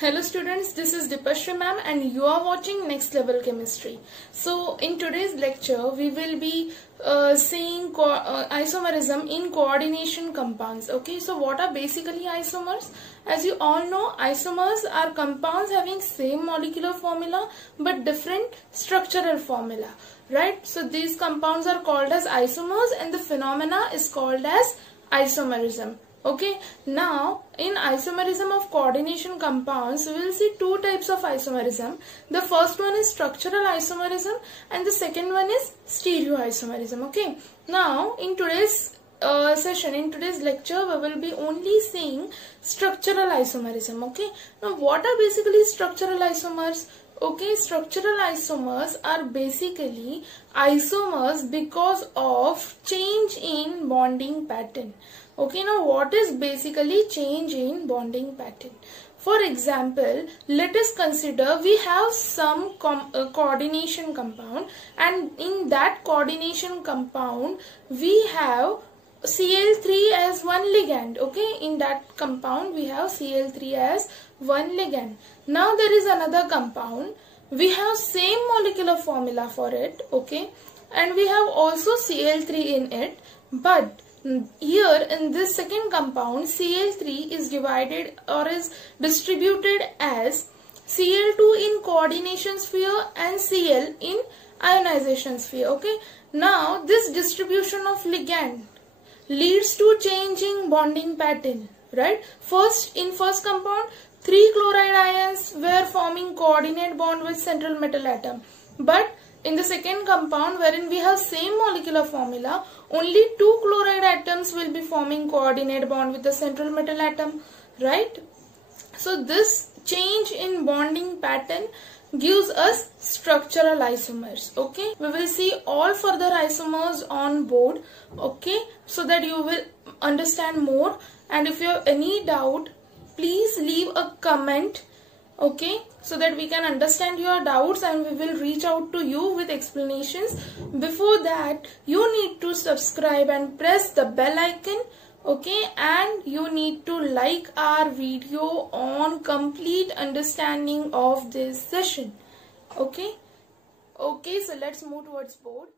Hello students, this is Dipashri ma'am and you are watching Next Level Chemistry. So in today's lecture we will be seeing isomerism in coordination compounds. Okay, so what are basically isomers? As you all know, isomers are compounds having same molecular formula but different structural formula, right? So these compounds are called as isomers and the phenomena is called as isomerism. Okay, now in isomerism of coordination compounds, we will see two types of isomerism. The first one is structural isomerism and the second one is stereoisomerism. Okay, now in today's in today's lecture, we will be only seeing structural isomerism. Okay, now what are basically structural isomers? Okay, structural isomers are basically isomers because of change in bonding pattern. Okay, now what is basically change in bonding pattern? For example, let us consider we have some coordination compound, and in that coordination compound we have Cl3 as one ligand. Okay, in that compound we have Cl3 as one ligand. Now there is another compound, we have same molecular formula for it, okay, and we have also Cl3 in it, but here in this second compound Cl3 is divided or is distributed as Cl2 in coordination sphere and Cl in ionization sphere. Okay, now this distribution of ligand leads to changing bonding pattern, right? In first compound 3 chloride ions were forming coordinate bond with central metal atom, but in the second compound wherein we have same molecular formula, only 2 chloride atoms will be forming coordinate bond with the central metal atom, right? So this change in bonding pattern gives us structural isomers. Okay, we will see all further isomers on board, okay, so that you will understand more, and if you have any doubt please leave a comment, okay, so that we can understand your doubts and we will reach out to you with explanations. Before that, you need to subscribe and press the bell icon, okay, and you need to like our video on complete understanding of this session. Okay, so let's move towards board.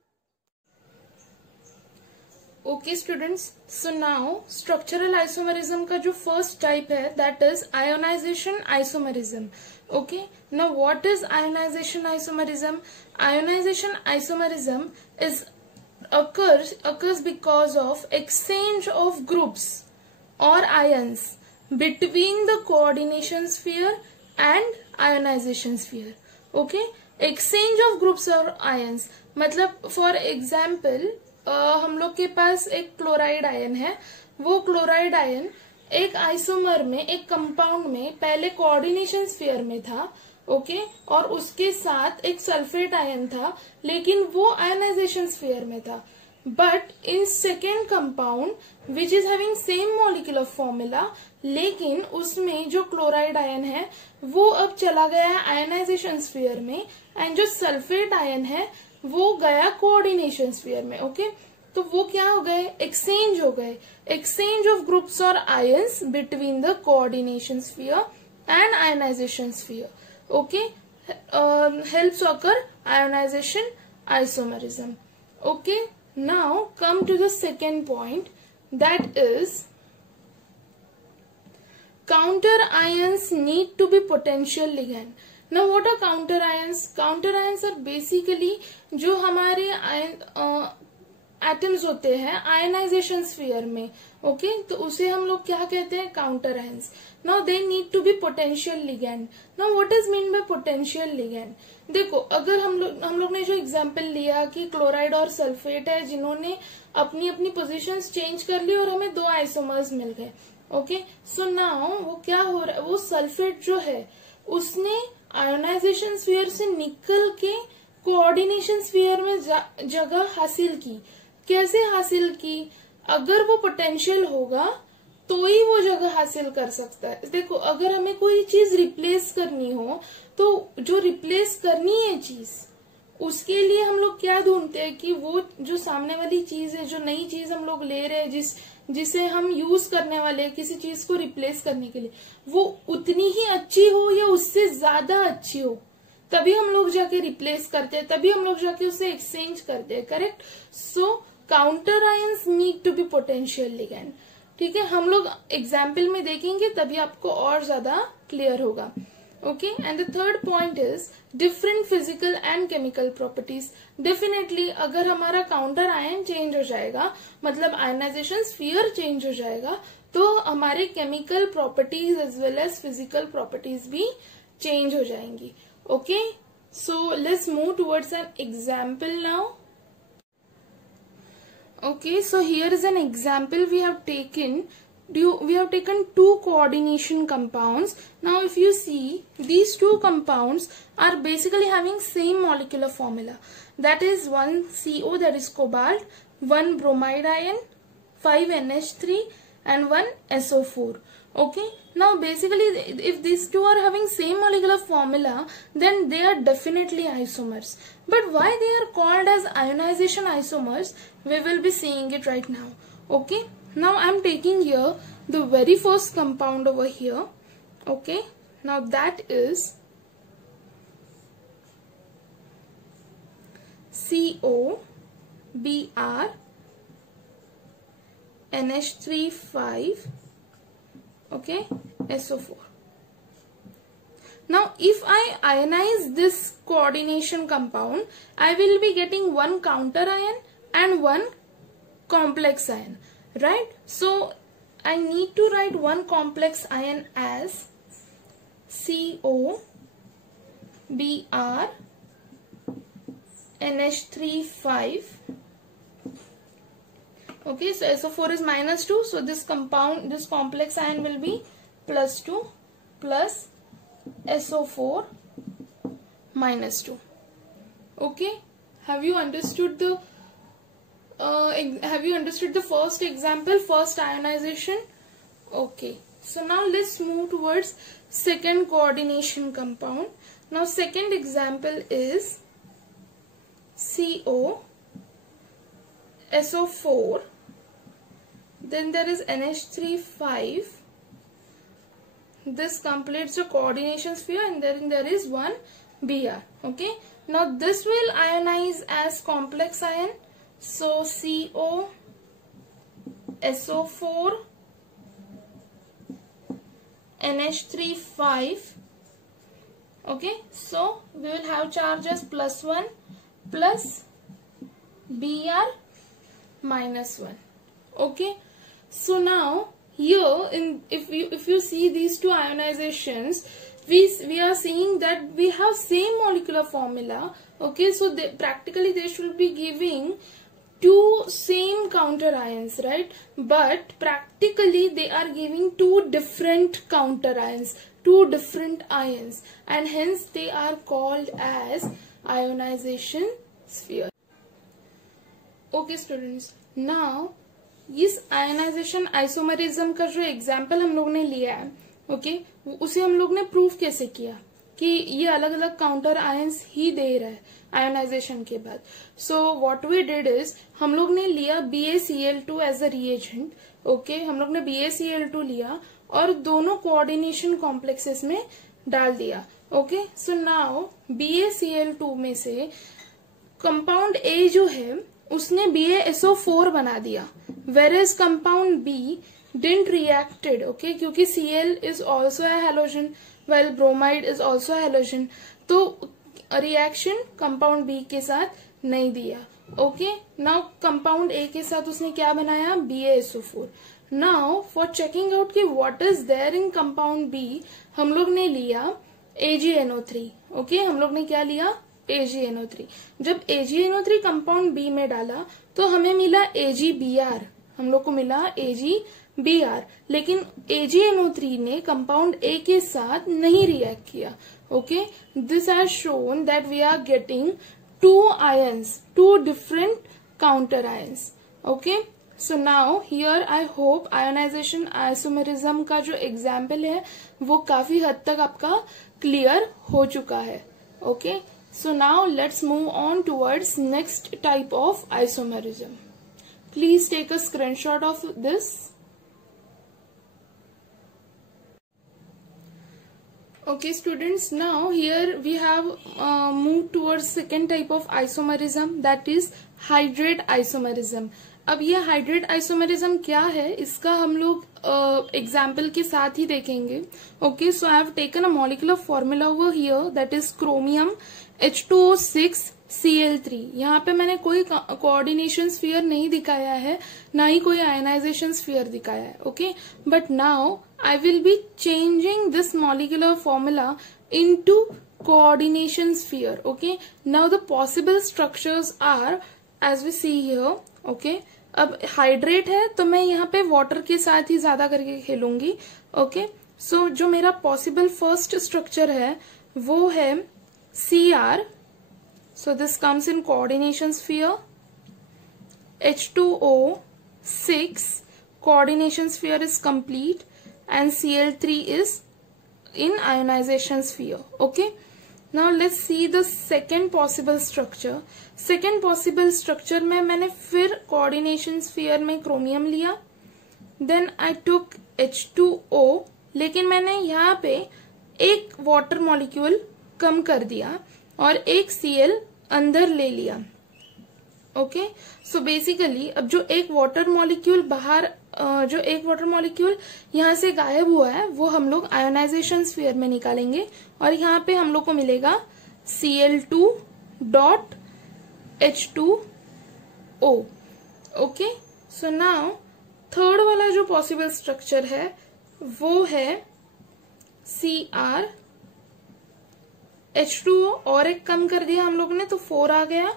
Okay students, so now structural isomerism का जो first type है, that is ionization isomerism. Okay, now what is ionization isomerism? Ionization isomerism occurs because of exchange of groups or ions between the coordination sphere and ionization sphere. Okay, exchange of groups or ions मतलब for example हम लोग के पास एक chloride ion है, वो chloride ion एक isomer में, एक कंपाउंड में पहले कोऑर्डिनेशन स्फीयर में था, ओके, और उसके साथ एक सल्फेट आयन था लेकिन वो आयनाइजेशन स्फीयर में था. But in second compound which is having same molecular formula, लेकिन उसमें जो क्लोराइड आयन है वो अब चला गया है आयनाइजेशन स्फीयर में, एंड जो सल्फेट आयन है वो गया कोऑर्डिनेशन स्फीयर में. ओके, तो वो क्या हो गए, एक्सचेंज हो गए, एक्सचेंज ऑफ ग्रुप्स और ions between the coordination sphere and ionization sphere. Okay, helps occur ionization isomerism. Okay, now come to the second point, that is counter ions need to be potential ligand. Now what are counter ions? Counter ions are basically जो हमारे atoms होते हैं ionization sphere में, okay, तो उसे हम लोग क्या कहते हैं, counter ions. Now they need to be potential ligand. Now what is mean by potential ligand? देखो, अगर हम लोग ने जो एग्जांपल लिया कि क्लोराइड और सल्फेट है जिन्होंने अपनी अपनी पोजीशंस चेंज कर ली और हमें दो आइसोमर्स मिल गए. ओके, सो नाउ वो क्या हो रहा है, वो सल्फेट जो है उसने आयोनाइजेशन स्फीयर से निकल के कोऑर्डिनेशन स्फीयर में जगह हासिल की. कैसे हासिल की? अगर वो पोटेंशियल होगा तो ही वो जगह हासिल कर सकता है. देखो, अगर हमें कोई चीज रिप्लेस करनी हो तो जो रिप्लेस करनी है चीज उसके लिए हम लोग क्या ढूंढते हैं कि वो जो सामने वाली चीज है, जो नई चीज हम लोग ले रहे हैं, जिसे हम यूज करने वाले हैं किसी चीज को रिप्लेस करने के लिए, वो उतनी ही अच्छी हो या उससे ज्यादा अच्छी हो, तभी हम लोग जाके रिप्लेस करते हैं, तभी हम लोग जाके उसे एक्सचेंज करते हैं। Correct. So counter ions need to be potential ligand. ठीक है, हम लोग एग्जाम्पल में देखेंगे तभी आपको और ज्यादा क्लियर होगा। Okay, and the third point is different physical and chemical properties. Definitely अगर हमारा काउंटर आयन चेंज हो जाएगा, मतलब आयनाइजेशन स्फीयर चेंज हो जाएगा, तो हमारे chemical properties as well as physical properties भी चेंज हो जाएंगी। Okay, so let's move towards an example now. Okay, so here is an example we have taken. We have taken two coordination compounds. Now if you see, these two compounds are basically having same molecular formula. That is one CO, that is cobalt, one bromide ion, 5 NH3 and one SO4. Okay, now basically if these two are having same molecular formula, then they are definitely isomers. But why they are called as ionization isomers, we will be seeing it right now. Okay, now I am taking here the very first compound over here. Okay, now that is COBr NH3 5, okay, SO4. Now if I ionize this coordination compound, I will be getting one counter ion and one complex ion, right? So I need to write one complex ion as COBr NH3 5. Okay, so SO4 is -2, so this complex ion will be +2 plus SO4 -2. Okay, have you understood the first example, first ionization? Okay, so now let's move towards second coordination compound. Now second example is SO4, then there is NH3 5. This completes the coordination sphere, and then there is one Br. Okay, now this will ionize as complex ion, so SO4 NH3 5. Okay, so we will have charge as +1 plus Br -1. Okay, so now here if you see these two ionizations, we are seeing that we have same molecular formula. Okay, so practically they should be giving two same counter ions, right? But practically they are giving two different counter ions, two different ions, and hence they are called as ionization sphere. Okay students, now इस ionization isomerism का जो example हम लोग ने लिया है, okay, उसे हम लोग ने प्रूफ कैसे किया कि ये अलग अलग काउंटर आयंस ही दे रहा है आयनाइजेशन के बाद। So what we did is, हम लोग ने लिया BaCl2 as a reagent. Okay, हम लोग ने BaCl2 लिया और दोनों कोऑर्डिनेशन कॉम्प्लेक्सेस में डाल दिया। ओके, सो नाउ BaCl2 में से कंपाउंड A जो है उसने BaSO4 बना दिया, whereas compound B didn't reacted, okay, क्योंकि Cl is also a halogen while bromide is also a halogen, तो रिएक्शन कंपाउंड B के साथ नहीं दिया। ओके, नाउ कंपाउंड A के साथ उसने क्या बनाया, BaSO4। Now for checking out कि what is there in compound B, हम लोग ने लिया AgNO3। ओके, हम लोग ने क्या लिया, AgNO3। जब AgNO3 कंपाउंड B में डाला तो हमें मिला AgBr, हम लोग को मिला AgBr, लेकिन AgNO3 ने कंपाउंड A के साथ नहीं रिएक्ट किया। Okay, this has shown that we are getting two ions, two different counter ions. Okay, so now here I hope ionization isomerism का जो example है वो काफी हद तक आपका clear हो चुका है. Okay, So now let's move on towards next type of isomerism. Please take a screenshot of this. Okay students, now here we have moved towards second type of isomerism, that is hydrate isomerism. अब ये hydrate isomerism क्या है इसका हम लोग example के साथ ही देखेंगे. Okay, so I have taken a molecular formula over here, that is chromium H2O6Cl3. यहाँ पे मैंने कोई कोऑर्डिनेशन स्फीयर नहीं दिखाया है, ना ही कोई आयनाइजेशन स्फीयर दिखाया है. Okay, but now I will be changing this molecular formula into coordination sphere. Okay, now the possible structures are as we see here. Okay, अब हाइड्रेट है तो मैं यहाँ पे वाटर के साथ ही ज्यादा करके खेलूंगी. ओके, सो जो मेरा पॉसिबल फर्स्ट स्ट्रक्चर है वो है Cr. So this comes in coordination sphere. H2O6 coordination sphere is complete. And Cl3 is in ionization sphere. Okay, now let's see the second possible structure. Second possible structure में मैंने फिर coordination sphere में chromium लिया, then I took H2O, लेकिन मैंने यहाँ पे एक water molecule कम कर दिया और एक Cl अंदर ले लिया. ओके, सो बेसिकली अब जो एक वाटर मॉलिक्यूल बाहर जो एक वाटर मॉलिक्यूल यहाँ से गायब हुआ है वो हम लोग आयोनाइजेशन स्फीयर में निकालेंगे और यहाँ पे हम लोग को मिलेगा Cl2 dot H2O. Okay, so now third वाला जो पॉसिबल स्ट्रक्चर है वो है Cr H2O और एक कम कर दिया हम लोग ने तो 4 आ गया.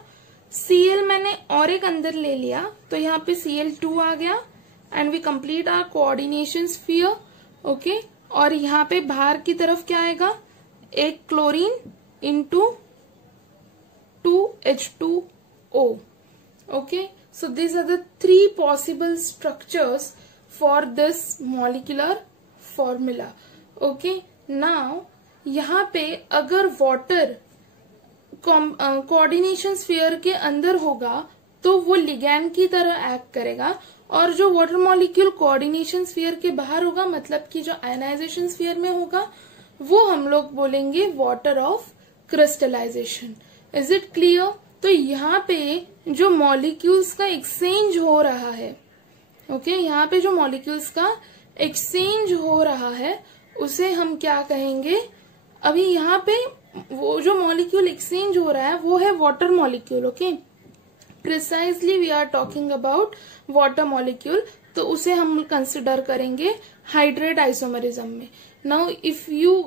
Cl मैंने और एक अंदर ले लिया तो यहाँ पे Cl2 आ गया and we complete our coordination sphere. Okay, और यहाँ पे बाहर की तरफ क्या आएगा, एक chlorine into 2H2O. Okay, so this are the 3 possible structures for this molecular formula. Okay, now यहाँ पे अगर वाटर कोऑर्डिनेशन स्फीयर के अंदर होगा तो वो लिगैंड की तरह एक्ट करेगा और जो वाटर मॉलिक्यूल कोऑर्डिनेशन स्फीयर के बाहर होगा मतलब कि जो आयनाइजेशन स्फीयर में होगा वो हम लोग बोलेंगे water of crystallization. Is it clear? तो यहाँ पे जो मॉलिक्यूल्स का एक्सचेंज हो रहा है, ओके, यहाँ पे जो मॉलिक्यूल्स का एक्सचेंज हो रहा है उसे हम क्या कहेंगे, अभी यहाँ पे वो जो मॉलिक्यूल एक्सचेंज हो रहा है वो है water molecule. Okay, precisely we are talking about water molecule, तो उसे हम कंसिडर करेंगे हाइड्रेट आइसोमेरिज्म में. Now if you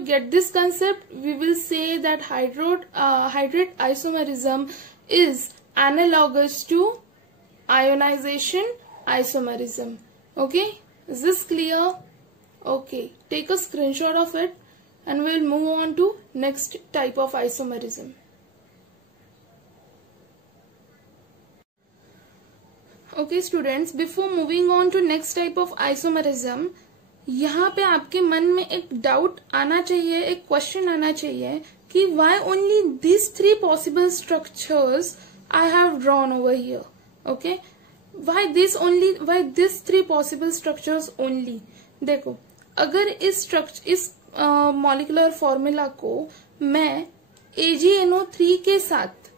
get this concept we will say that hydrate isomerism is analogous to ionization isomerism. Okay, is this clear? Okay, take a screenshot of it and we'll move on to next type of isomerism. Okay students, before moving on to next type of isomerism, यहाँ पे आपके मन में एक doubt आना चाहिए, एक question आना चाहिए कि why only these 3 possible structures I have drawn over here. Okay, why these 3 possible structures only? देखो, अगर इस मॉलिक्यूलर फॉर्मूला को मैं AgNO3 के साथ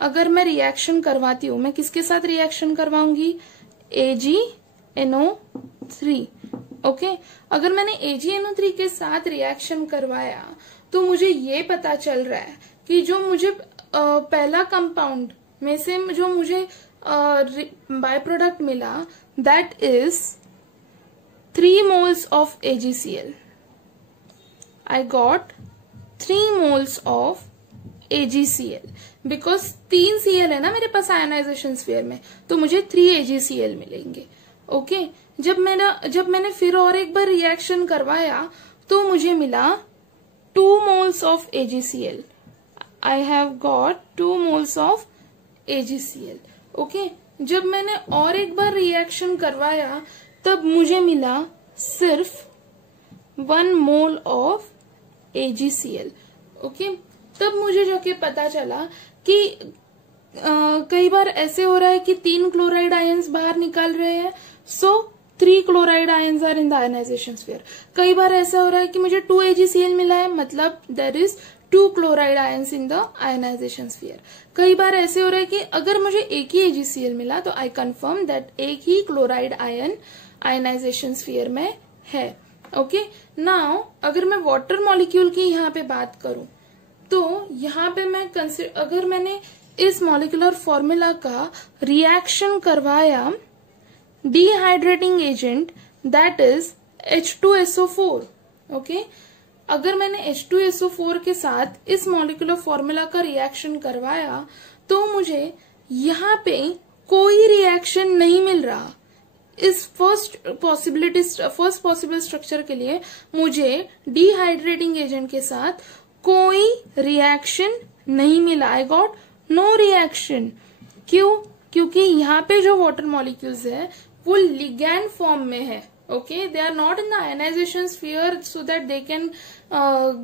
अगर मैं रिएक्शन करवाती हूँ, मैं किसके साथ रिएक्शन करवाऊंगी, AgNO3. ओके, अगर मैंने AgNO3 के साथ रिएक्शन करवाया तो मुझे ये पता चल रहा है कि जो मुझे पहला कंपाउंड में से जो मुझे बाय प्रोडक्ट मिला that is 3 moles of AgCl. I got 3 moles of AgCl because 3 Cl है ना मेरे पास आयनाइजेशन स्फीयर में, तो मुझे 3 AgCl मिलेंगे. ओके, जब मैंने फिर और एक बार रिएक्शन करवाया तो मुझे मिला 2 moles of AgCl. I have got 2 moles of AgCl. Okay, जब मैंने और एक बार रिएक्शन करवाया तब मुझे मिला सिर्फ 1 mole of AgCl. ओके, तब मुझे जाके पता चला कि कई बार ऐसे हो रहा है कि 3 क्लोराइड आयंस बाहर निकाल रहे हैं, so 3 chloride ions are in the ionization sphere. कई बार ऐसा हो रहा है कि मुझे 2 AgCl मिला है, मतलब there is 2 chloride ions in the ionization sphere. कई बार ऐसे हो रहा है कि अगर मुझे एक ही AgCl मिला तो आई कंफर्म दैट एक ही क्लोराइड आयन आयनाइजेशन स्फीयर में है। ओके, नाउ अगर मैं वाटर मॉलिक्यूल की यहाँ पे बात करूं तो यहाँ पे मैं अगर मैंने इस मॉलिक्यूलर फॉर्मूला का रिएक्शन करवाया dehydrating agent that is H2SO4, okay, अगर मैंने H2SO4 के साथ इस मॉलिक्यूलर फॉर्मूला का रिएक्शन करवाया तो मुझे यहाँ पे कोई रिएक्शन नहीं मिल रहा। इस फर्स्ट पॉसिबल स्ट्रक्चर के लिए मुझे डिहाइड्रेटिंग एजेंट के साथ कोई रिएक्शन नहीं मिला। I got no reaction. क्यों? क्योंकि यहाँ पे जो वाटर मॉलिक्यूल्स है वो लिगैंड फॉर्म में है। Okay, they are not in the ionization sphere so that they can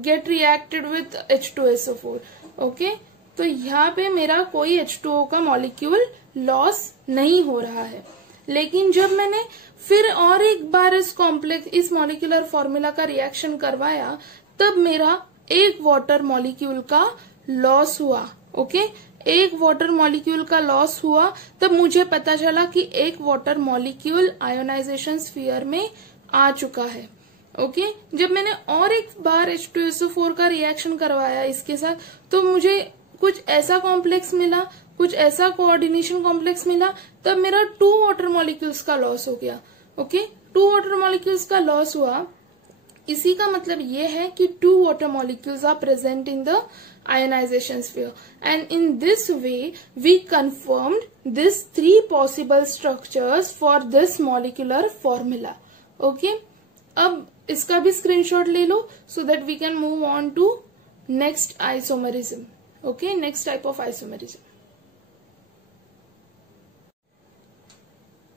get reacted with H2SO4। Okay, तो यहाँ पे मेरा कोई H2O का मॉलिक्यूल लॉस नहीं हो रहा है। लेकिन जब मैंने फिर और एक बार इस मॉलिक्यूलर फॉर्मूला का रिएक्शन करवाया तब मेरा एक वाटर मॉलिक्यूल का लॉस हुआ। ओके, एक वाटर मॉलिक्यूल का लॉस हुआ, तब मुझे पता चला कि एक वाटर मॉलिक्यूल आयोनाइजेशन स्फीयर में आ चुका है। ओके, जब मैंने और एक बार H2SO4 का रिएक्शन करवाया इसके साथ तो मुझे कुछ ऐसा कॉम्प्लेक्स मिला, कुछ ऐसा कोऑर्डिनेशन कॉम्प्लेक्स मिला, तब मेरा 2 वाटर मॉलिक्यूल्स का लॉस हो गया। ओके, 2 वाटर मॉलिक्यूल्स का लॉस हुआ, इसी का मतलब ये है कि 2 water molecules are present in the ionization sphere, and in this way we confirmed these 3 possible structures for this molecular formula. Okay, अब इसका भी स्क्रीनशॉट ले लो so that we can move on to next isomerism. Okay, next type of isomerism.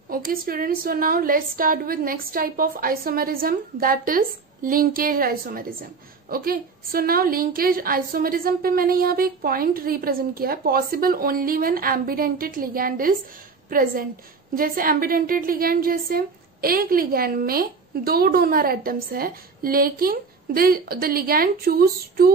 Okay students, so now let's start with next type of isomerism, that is linkage isomerism. Okay, so now linkage isomerism पे मैंने यहाँ पे एक point represent किया है, possible only when ambidentated ligand is present. जैसे ambidentated ligand, जैसे एक लिगैंड में 2 डोनर एटम्स है लेकिन the ligand choose to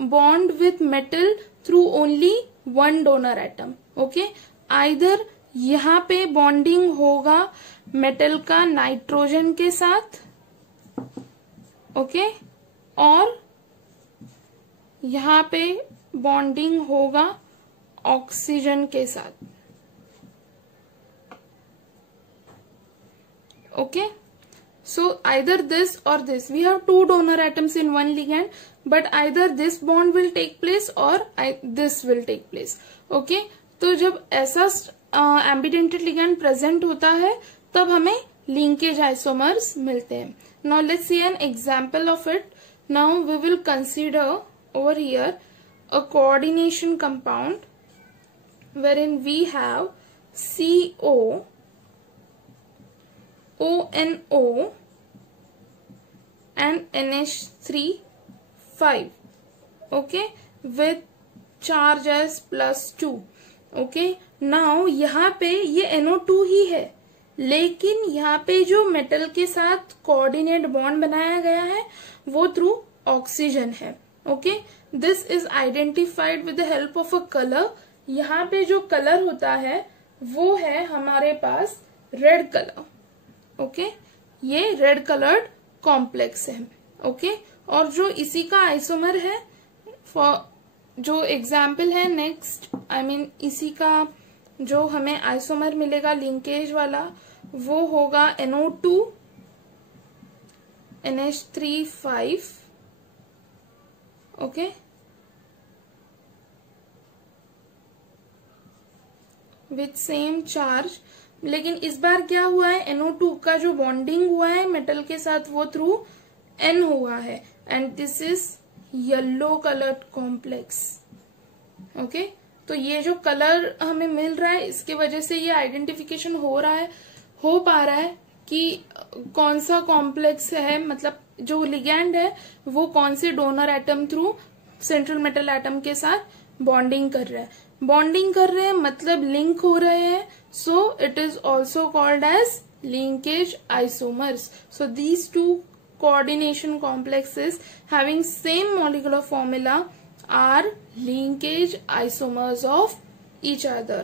bond with metal through only 1 donor atom. Okay, either यहाँ पे बॉन्डिंग होगा मेटल का नाइट्रोजन के साथ, ओके, और यहाँ पे बॉन्डिंग होगा ऑक्सीजन के साथ। Okay, so either this or this, we have 2 donor atoms in one ligand, but either this bond will take place or this will take place. Okay, तो जब ऐसा एम्बिडेंटेड लिगैंड प्रेजेंट होता है तब हमें लिंकेज आइसोमर्स मिलते हैं। Now let's see an example of it. Now we will consider over here a coordination compound wherein we have CO, ONO and NH3 5, okay, with charge as +2. Okay, now यहाँ पे ये NO2 ही है लेकिन यहाँ पे जो मेटल के साथ कोऑर्डिनेट बॉन्ड बनाया गया है वो थ्रू ऑक्सीजन है। Okay, this is identified with the help of a colour. यहाँ पे जो कलर होता है वो है हमारे पास रेड कलर। ओके, ये रेड कलर्ड कॉम्प्लेक्स है। ओके, और जो इसी का आइसोमर है, जो एग्जाम्पल है नेक्स्ट, इसी का जो हमें आइसोमर मिलेगा लिंकेज वाला वो होगा NO2 NH3 5। Okay, with same charge, लेकिन इस बार क्या हुआ है, NO2 का जो बॉन्डिंग हुआ है मेटल के साथ वो थ्रू N हुआ है, and this is yellow coloured complex. Okay, तो ये जो कलर हमें मिल रहा है इसके वजह से ये आइडेंटिफिकेशन हो पा रहा है कि कौन सा कॉम्प्लेक्स है, मतलब जो लिगैंड है वो कौन से donor atom through central metal atom के साथ बॉन्डिंग कर रहे हैं, बॉन्डिंग कर रहे हैं मतलब लिंक हो रहे हैं, so it is also called as linkage isomers. So these two coordination complexes having same molecular formula are linkage isomers of each other.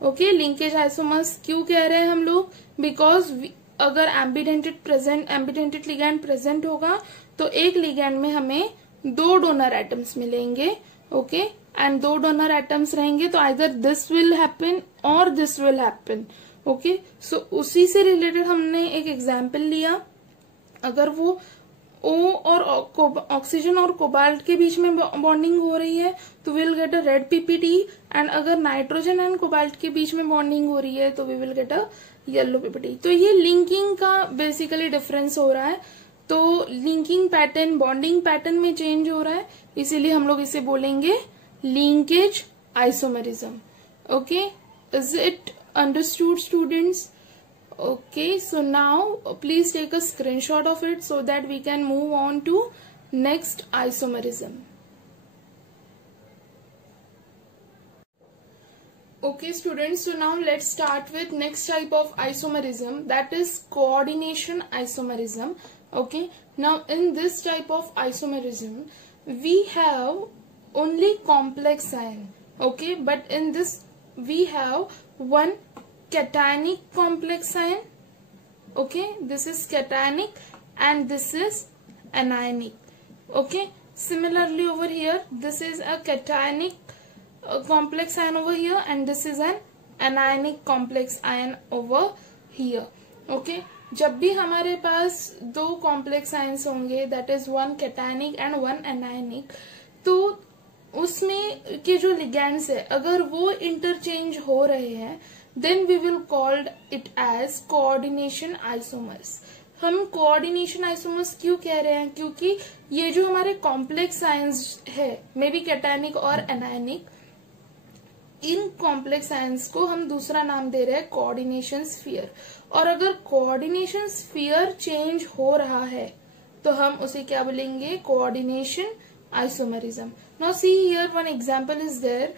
Okay, linkage isomers क्यों कह रहे हैं हम लोग? Because अगर एम्बिडेंटेड लिगैंड प्रेजेंट होगा तो एक लिगैंड में हमें दो डोनर एटम्स मिलेंगे. ओके, एंड दो डोनर एटम्स रहेंगे तो आइदर दिस विल हैपन और दिस विल हैपन. ओके, सो उसी से रिलेटेड हमने एक एग्जाम्पल लिया. अगर वो O और ऑक्सीजन और कोबाल्ट के बीच में बॉन्डिंग हो रही है तो will get a red PPT, and अगर नाइट्रोजन एंड कोबाल्ट के बीच में बॉन्डिंग हो रही है तो we will get a yellow PPT. तो ये लिंकिंग का बेसिकली डिफरेंस हो रहा है. तो लिंकिंग पैटर्न बॉन्डिंग पैटर्न में चेंज हो रहा है, इसीलिए हम लोग इसे बोलेंगे linkage isomerism. Okay, is it understood, students? Okay, so now please take a screenshot of it so that we can move on to next isomerism. Okay students, so now let's start with next type of isomerism, that is coordination isomerism. Okay, now in this type of isomerism we have only complex ion. Okay, but in this we have one cationic complex ion. Okay, this is cationic and this is anionic. Okay, similarly over here this is a cationic complex ion over here and this is an anionic complex ion over here. Okay, जब भी हमारे पास दो complex ions होंगे, that is one cationic and one anionic, तो उसमें के जो ligands है अगर वो इंटरचेंज हो रहे हैं then we will called it as coordination isomers. हम कोऑर्डिनेशन आइसोमर्स क्यों कह रहे हैं? क्योंकि ये जो हमारे कॉम्प्लेक्स आयंस है, मे बी कैटायनिक और एनायनिक, इन कॉम्प्लेक्स आयंस को हम दूसरा नाम दे रहे हैं कोऑर्डिनेशन स्फीयर. और अगर कोऑर्डिनेशन स्फीयर चेंज हो रहा है तो हम उसे क्या बोलेंगे? Coordination isomerism. Now see here one example is there.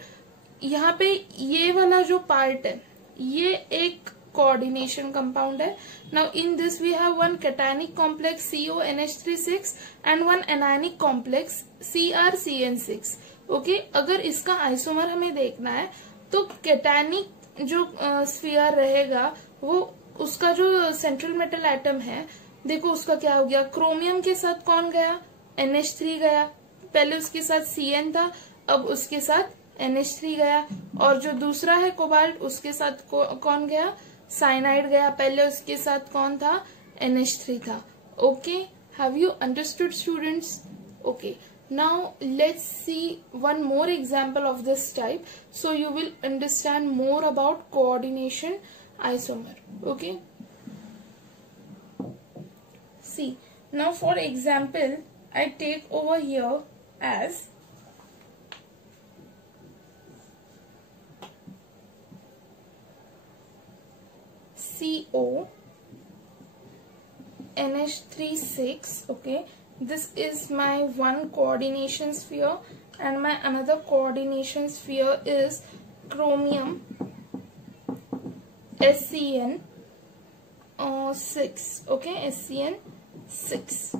यहाँ पे ये वाला जो पार्ट है ये एक कोऑर्डिनेशन कंपाउंड है. Now in this we have one cationic complex CONH36 and one anionic complex CrCN6. Okay, अगर इसका आइसोमर हमें देखना है तो कैटायनिक जो स्फीयर रहेगा वो उसका जो सेंट्रल मेटल एटम है, देखो उसका क्या हो गया, क्रोमियम के साथ कौन गया? NH3 गया. पहले उसके साथ Cn था, अब उसके साथ NH3 गया. और जो दूसरा है कोबाल्ट, उसके साथ कौन गया? साइनाइड गया. पहले उसके साथ कौन था? NH3 था. Okay, have you understood students? Okay, now let's see one more example of this type so you will understand more about coordination isomer. Okay, see now for example I take over here as CO NH36. okay, this is my one coordination sphere and my another coordination sphere is chromium SCN 6. okay, SCN 6.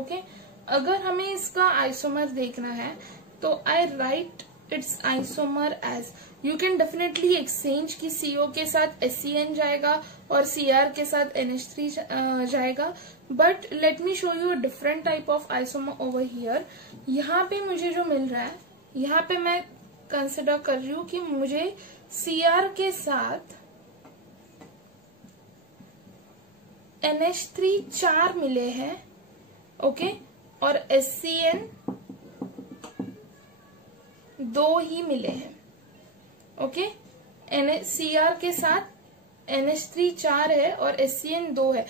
okay, अगर हमें इसका isomer देखना है तो I write its isomer as, you can definitely exchange कि CO के साथ SCN जाएगा और CR के साथ NH3 जाएगा, but let me show you a different type of isomer over here. यहाँ पे मुझे जो मिल रहा है, यहाँ पे मैं कंसिडर कर रही हूँ कि मुझे CR के साथ NH3 4 मिले हैं, ओके, और SCN 2 ही मिले हैं. ओके, CR के साथ NH3 4 है और SCN 2 है.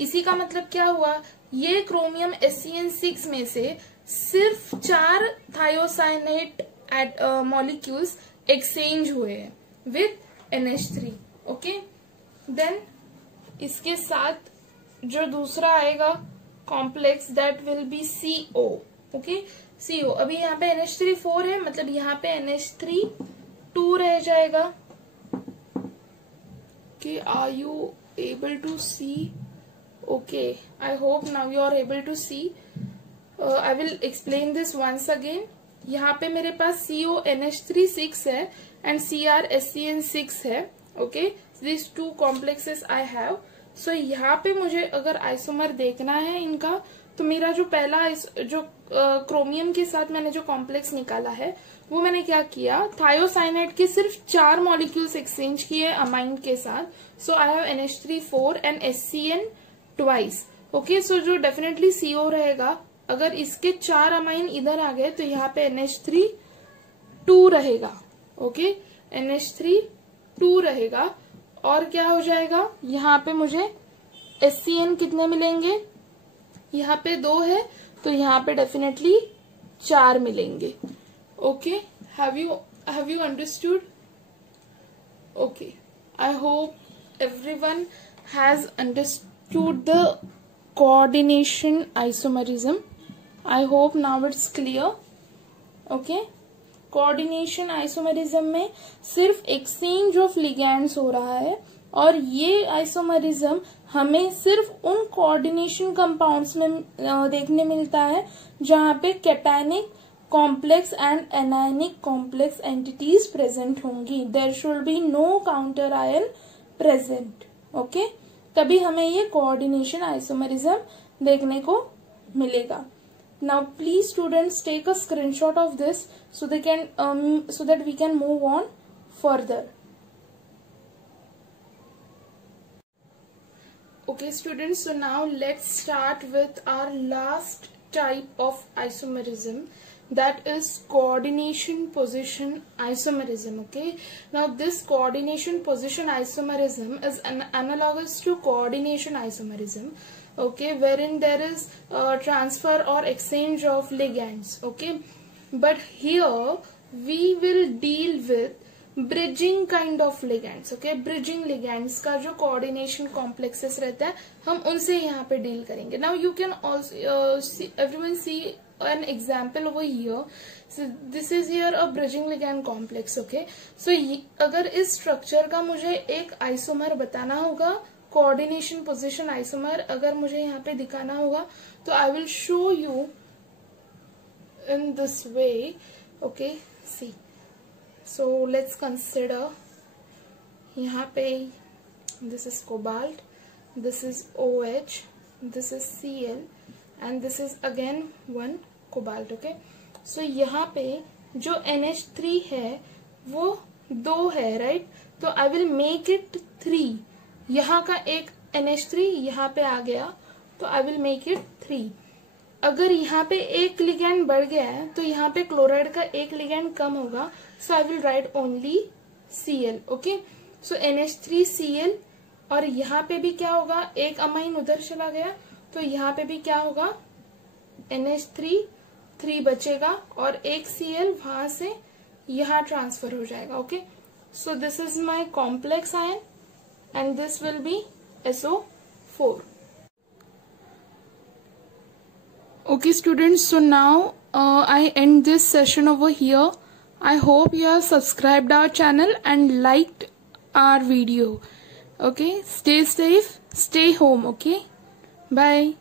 इसी का मतलब क्या हुआ, ये क्रोमियम SCN 6 में से सिर्फ 4 थायोसाइनेट मॉलिक्यूल्स एक्सचेंज हुए हैं विथ NH3. ओके, देन इसके साथ जो दूसरा आएगा complex that will be CO. Okay CO। अभी यहाँ पे NH3 4 है, मतलब यहाँ पे NH3 2 रह जाएगा। Okay, are you able to see? Okay, I hope now you are able to see. I will explain this once again. यहाँ पे मेरे पास CO NH3 6 है एंड CR SCN 6 है। Okay, this two complexes I have. So यहाँ पे मुझे अगर isomer देखना है इनका, तो मेरा जो पहला जो क्रोमियम के साथ मैंने जो कॉम्प्लेक्स निकाला है वो मैंने क्या किया, थायोसाइनाइड के सिर्फ 4 मॉलिक्यूल्स एक्सचेंज किए अमाइन के साथ। So I have NH3 4 and SCN twice. Okay, so जो डेफिनेटली CO रहेगा, अगर इसके 4 अमाइन इधर आ गए तो यहाँ पे NH3 2 रहेगा। ओके, NH3 2 रहेगा। और क्या हो जाएगा, यहाँ पे मुझे SCN कितने मिलेंगे, यहाँ पे 2 है तो यहाँ पे डेफिनेटली 4 मिलेंगे। Okay, have you understood? Okay, I hope everyone has understood the coordination isomerism. I hope now it's clear. Okay, coordination isomerism में सिर्फ एक्सचेंज ऑफ लिगैंड्स हो रहा है, और ये आइसोमरिज्म हमें सिर्फ उन कोऑर्डिनेशन कंपाउंड्स में देखने मिलता है जहां पे cationic complex and anionic complex entities present होंगी। There should be no counter ion present. Okay, तभी हमें ये कोऑर्डिनेशन आइसोमरिज्म देखने को मिलेगा। Now please students take a screenshot of this so that we can move on further. Okay students, so now let's start with our last type of isomerism, that is coordination position isomerism. Okay, now this coordination position isomerism is analogous to coordination isomerism. Okay, wherein there is transfer or exchange of ligands. Okay, but here we will deal with bridging kind of ligands. Okay, bridging ligands का जो coordination complexes रहता है, हम उनसे यहाँ पे deal करेंगे. Now you can also everyone see an example over here. So this is here a bridging ligand complex. Okay, so अगर इस structure का मुझे एक isomer बताना होगा, कोऑर्डिनेशन पोजीशन आइसोमर अगर मुझे यहाँ पे दिखाना होगा, तो I will show you in this way. Okay, see, so let's consider यहाँ पे this is cobalt, this is OH, this is Cl and this is again one cobalt. Okay, so यहाँ पे जो NH3 है वो 2 है, राइट? तो I will make it 3. यहाँ का एक NH3 यहाँ पे आ गया तो आई विल मेक इट 3. अगर यहाँ पे एक लिगैंड बढ़ गया है तो यहाँ पे क्लोराइड का एक लिगैंड कम होगा, so I will write only Cl. Okay, so NH3Cl, और यहाँ पे भी क्या होगा, एक अमाइन उधर चला गया तो यहाँ पे भी क्या होगा, NH3 बचेगा और एक Cl वहां से यहाँ ट्रांसफर हो जाएगा. Okay, so this is my complex ion and this will be SO4. Okay students, so now I end this session over here. I hope you have subscribed our channel and liked our video. Okay, stay safe, stay home. Okay, bye.